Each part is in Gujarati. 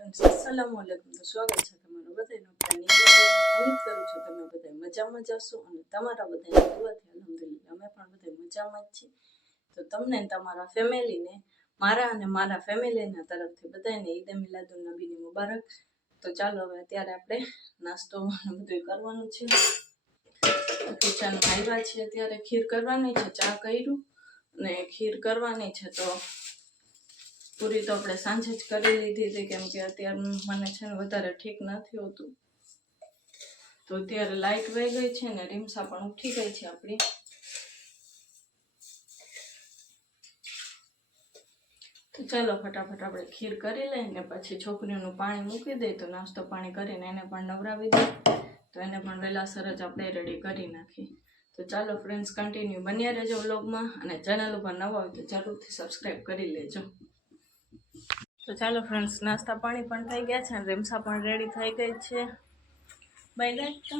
ફ્રેન્ડ્સ અસલામુ અલૈકુમ તો સ્વાગત છે તમારું બધાનું ઉમ્મીદ કરું છું તમે બધા મજામાં જશો અને તમારા બધાની દુઆથી અલ્હમ્દુલિલ્લાહ અમે પણ બધા મજામાં જ છીએ તો તમને તમારા ફેમિલીને મારા અને મારા ફેમિલીના તરફથી બધાને ઈદ મિલાદુન નબીની મુબારક તો ચાલો હવે અત્યારે આપણે નાસ્તો બધું કરવાનું છે કિચનમાં આવ્યા છીએ અત્યારે ખીર કરવાની છે ચા કર્યું અને ખીર કરવાની છે તો પૂરી તો આપણે સાંજે જ કરી લીધી હતી કેમ કે અત્યારે મને છે ને વધારે ઠીક નથી હોતું તો અત્યારે લાઈટ વહી ગઈ છે ને રીમસા પણ ઉઠી ગઈ છે આપણી તો ચાલો ફટાફટ આપણે ખીર કરી લઈને પછી છોકરીઓનું પાણી મૂકી દઈએ તો નાસ્તો પાણી કરીને એને પણ નવરાવી દઈએ તો એને પણ વહેલાસર જ આપણે રેડી કરી નાખીએ તો ચાલો ફ્રેન્ડ્સ કન્ટિન્યુ બન્યા રહેજો વ્લોગમાં અને ચેનલ ઉપર નવા હોય તો જરૂરથી સબસ્ક્રાઈબ કરી લેજો તો ચાલો ફ્રેન્ડ્સ નાસ્તા પાણી પણ થઈ ગયા છે અને રીમસા પણ રેડી થઈ ગઈ છે બાય ગાય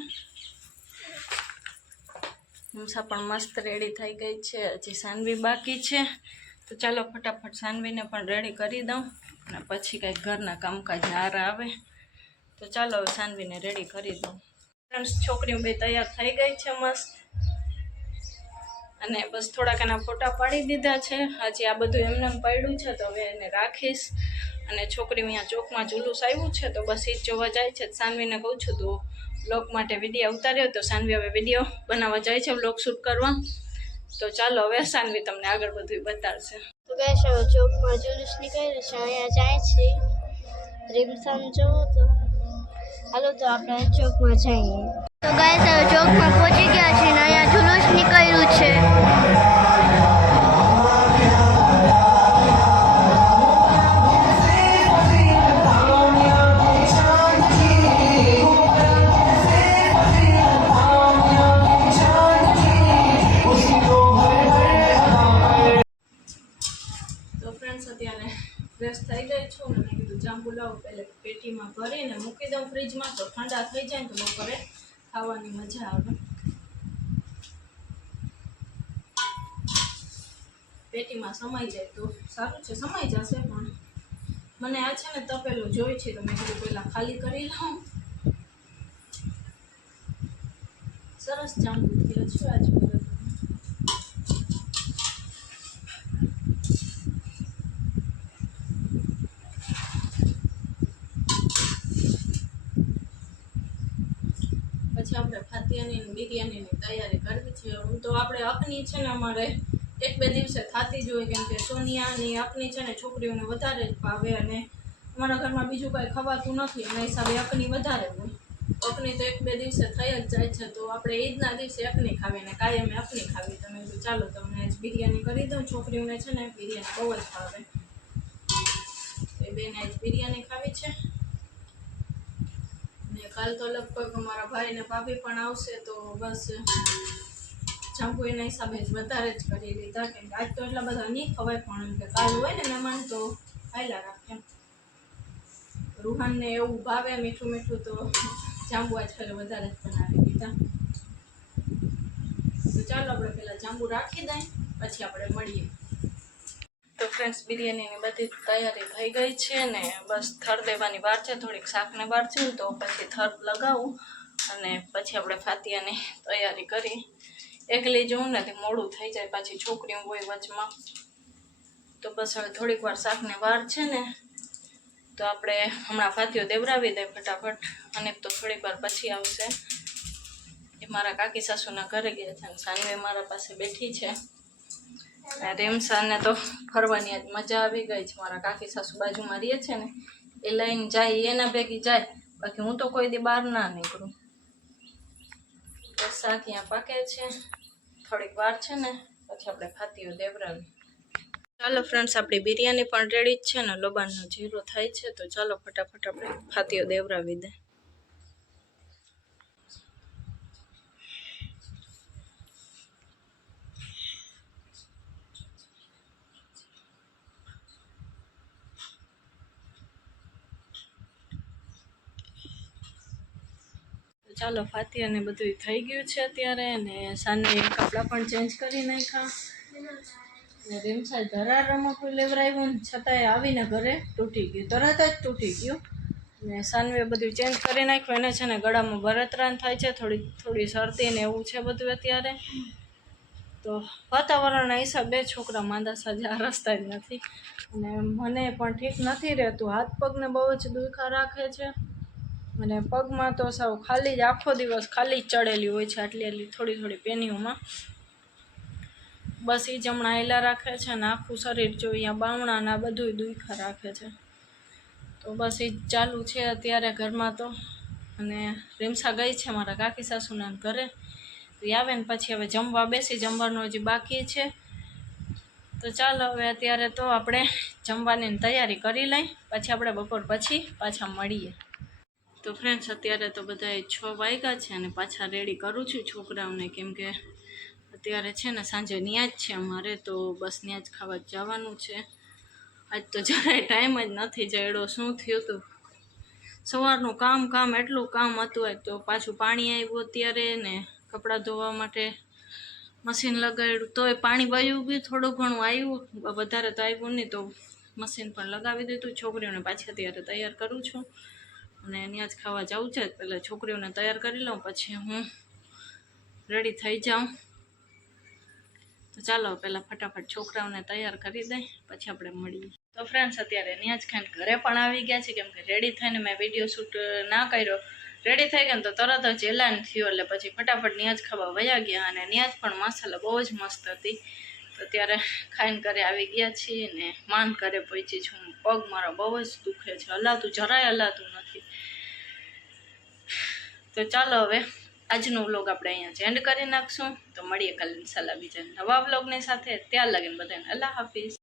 રીમસા પણ મસ્ત રેડી થઈ ગઈ છે હજી સાનવી બાકી છે તો ચાલો ફટાફટ સાનવીને પણ રેડી કરી દઉં અને પછી કંઈક ઘરના કામકાજ હાર આવે તો ચાલો હવે સાનવીને રેડી કરી દઉં ફ્રેન્ડ્સ છોકરીઓ બે તૈયાર થઈ ગઈ છે મસ્ત અને બસ થોડાક એના ફોટા પાડી દીધા છે હજી આ બધું એમને પડ્યું છે તો હવે એને રાખીશ અને છોકરી અહીંયા ચોકમાં જુલુસ આવ્યું છે તો બસ એ જ જોવા જાય છે સાનવીને કહું છું તું વ્લોગ માટે વિડીયો ઉતાર્યો તો સાનવી હવે વિડીયો બનાવવા જાય છે વ્લોગ શૂટ કરવા તો ચાલો હવે સાનવી તમને આગળ બધું બતાડશે તો ગાઈસ હવે ચોકમાં જુલુસ નીકળ્યું છે અહીંયા જાય છે રીમસામ જોવો તો હાલો તો આપણે ચોકમાં જઈએ તો ગાઈસ હવે ચોકમાં પહોંચી ગયા છે ને અહીંયા જુલુસ નીકળ્યું છે ફ્રેશ થઈ ગઈ છું ને મેં કીધું જાંબુ લાવું પહેલે પેટીમાં ભરીને મૂકી દઉં ફ્રીજમાં તો ઠંડા થઈ જાય તો બપોરે ખાવાની મજા આવે પેટીમાં સમાઈ જાય તો સારું છે સમાઈ જશે પણ મને આ છે ને તપેલું જોઈ છે તો મેં કીધું પહેલાં ખાલી કરી લઉં સરસ જાંબુ થયો છે આજે પછી આપણે ફાતિયાની બિરયાનીની તૈયારી કરવી છે હું તો આપણે અકની છે ને અમારે એક બે દિવસે થતી જ હોય કેમ કે સોનિયાની અકની છે ને છોકરીઓને વધારે જ ભાવે અને અમારા ઘરમાં બીજું કાંઈ ખવાતું નથી એના હિસાબે અકની વધારે હોય અકની તો એક બે દિવસે થઈ જ જાય છે તો આપણે ઈદના દિવસે અકની ખાવી ને કાયમે અકની ખાવી તમે કીધું ચાલો તમને આજ બિરયાની કરી દઉં છોકરીઓને છે ને બિરયાની બહુ જ ભાવે એ બેને આજ બિરયાની ખાવી છે કાલ તો લગભગ અમારા ભાઈ ને ભાભી પણ આવશે તો બસ જાંબુ એના હિસાબે જ વધારે જ કરી લીધા કેમ કે આજ તો એટલા બધા નહીં ખવાય પણ એમ કે કાલ હોય ને મહેમાન તો ખાયલા રાખે રૂહાનને એવું ભાવે મીઠું મીઠું તો જાંબુ આજ પહેલાં વધારે જ બનાવી દીધા તો ચાલો આપણે પહેલાં જાંબુ રાખી દઈએ પછી આપણે મળીએ તો ફ્રેન્ડ્સ બિરયાનીની બધી તૈયારી થઈ ગઈ છે ને બસ થર દેવાની વાર છે થોડીક શાકને વાર છે તો પછી થર લગાવું અને પછી આપણે ફાતિયાની તૈયારી કરી એકલી જવું ને તે મોડું થઈ જાય પાછી છોકરીઓ હોય વચમાં તો બસ હવે થોડીક વાર શાકને વાર છે ને તો આપણે હમણાં ફાતિયો દેવરાવી દઈએ ફટાફટ અને તો થોડીક વાર પછી આવશે એ મારા કાકી સાસુના ઘરે ગયા છે અને સાનવી મારા પાસે બેઠી છે રીમસાને તો ફરવાની આજ મજા આવી ગઈ છે મારા કાકી સાસુ બાજુમાં રહે છે ને એ લઈને જાય એના ભેગી જાય બાકી હું તો કોઈ દી બહાર ના નીકળું બસ શાક અહીંયા પાકે છે થોડીક વાર છે ને પછી આપણે ફાતિયો દેવરાવી ચાલો ફ્રેન્ડ્સ આપણી બિરયાની પણ રેડી જ છે ને લબાનનો જીરો થાય છે તો ચાલો ફટાફટ આપણે ફાતિયો દેવરાવી દે ચાલો ફાતિયાને બધું થઈ ગયું છે અત્યારે અને સાંજે કપડાં પણ ચેન્જ કરી નાખ્યા ને રીમસા ધરાર રમકડું લેવડાવ્યું ને છતાંય આવીને ઘરે તૂટી ગયું, તરત જ તૂટી ગયું. ને સાનવે બધું ચેન્જ કરી નાખ્યું. એને છે ને ગળામાં બળતરાન થાય છે, થોડી શરદી ને એવું છે બધું અત્યારે. તો વાતાવરણના હિસાબે છોકરા માંદા સાજા રસ્તા જ નથી. અને મને પણ ઠીક નથી રહેતું, હાથ પગને બહુ જ દુખા રાખે છે. અને પગમાં તો સાવ ખાલી જ આખો દિવસ ખાલી જ ચડેલી હોય છે, આટલી થોડી પેનીઓમાં. બસ એ જ હમણાં હેલા રાખે છે ને આખું શરીર જો અહીંયા બાવણાના બધું દુખા રાખે છે. તો બસ એ જ ચાલુ છે અત્યારે ઘરમાં તો. અને રીમસા ગઈ છે મારા કાકી સાસુના ઘરે, તો એ આવે ને પછી હવે જમવા બેસી, જમવાનું હજી બાકી છે. તો ચાલો હવે અત્યારે તો આપણે જમવાની તૈયારી કરી લઈ, પછી આપણે બપોર પછી પાછા મળીએ. તો ફ્રેન્ડ્સ અત્યારે તો બધા 6 વાગ્યા છે અને પાછા રેડી કરું છું છોકરાઓને, કેમ કે અત્યારે છે ને સાંજે ન્યાજ છે અમારે, તો બસ ન્યાજ ખાવા જવાનું છે. આજ તો જરાય ટાઈમ જ નથી જડ્યો. શું થયું હતું, સવારનું કામ એટલું કામ હતું. આજ તો પાછું પાણી આવ્યું અત્યારે, ને કપડાં ધોવા માટે મશીન લગાવ્યું તોય પાણી વયું ગયું. થોડું ઘણું આવ્યું, વધારે તો આવ્યું નહીં, તો મશીન પણ લગાવી દીધું. છોકરીઓને પાછી અત્યારે તૈયાર કરું છું અને ત્યાં જ ખાવા જવું છે. પહેલાં છોકરીઓને તૈયાર કરી લઉં, પછી હું રેડી થઈ જાઉં. તો ચાલો પહેલાં ફટાફટ છોકરાઓને તૈયાર કરી દઈ, પછી આપણે મળીએ. તો ફ્રેન્ડ્સ અત્યારે ન્યાજ ખાઈને ઘરે પણ આવી ગયા છે, કેમ કે રેડી થઈને મેં વિડીયો શૂટ ના કર્યો. રેડી થઈ ગયા ને તો તરત જ એલાન થયું, એટલે પછી ફટાફટ ન્યાજ ખાવા વયા ગયા. અને ન્યાજ પણ મસાલા બહુ જ મસ્ત હતી. તો ત્યારે ખાઈને ઘરે આવી ગયા છીએ ને માંડ ઘરે પહોંચી છું. પગ મારા બહુ જ દુખે છે, જરાય હલાતું નથી. તો ચાલો હવે આજનો વ્લોગ આપણે અહીંયા જ એન્ડ કરી નાખશું. તો મળીએ કાલે ઇન્શાલ્લાહ બીજા નવા વ્લોગની સાથે. ત્યાં લગીને બધાને અલ્લાહ હાફિઝ.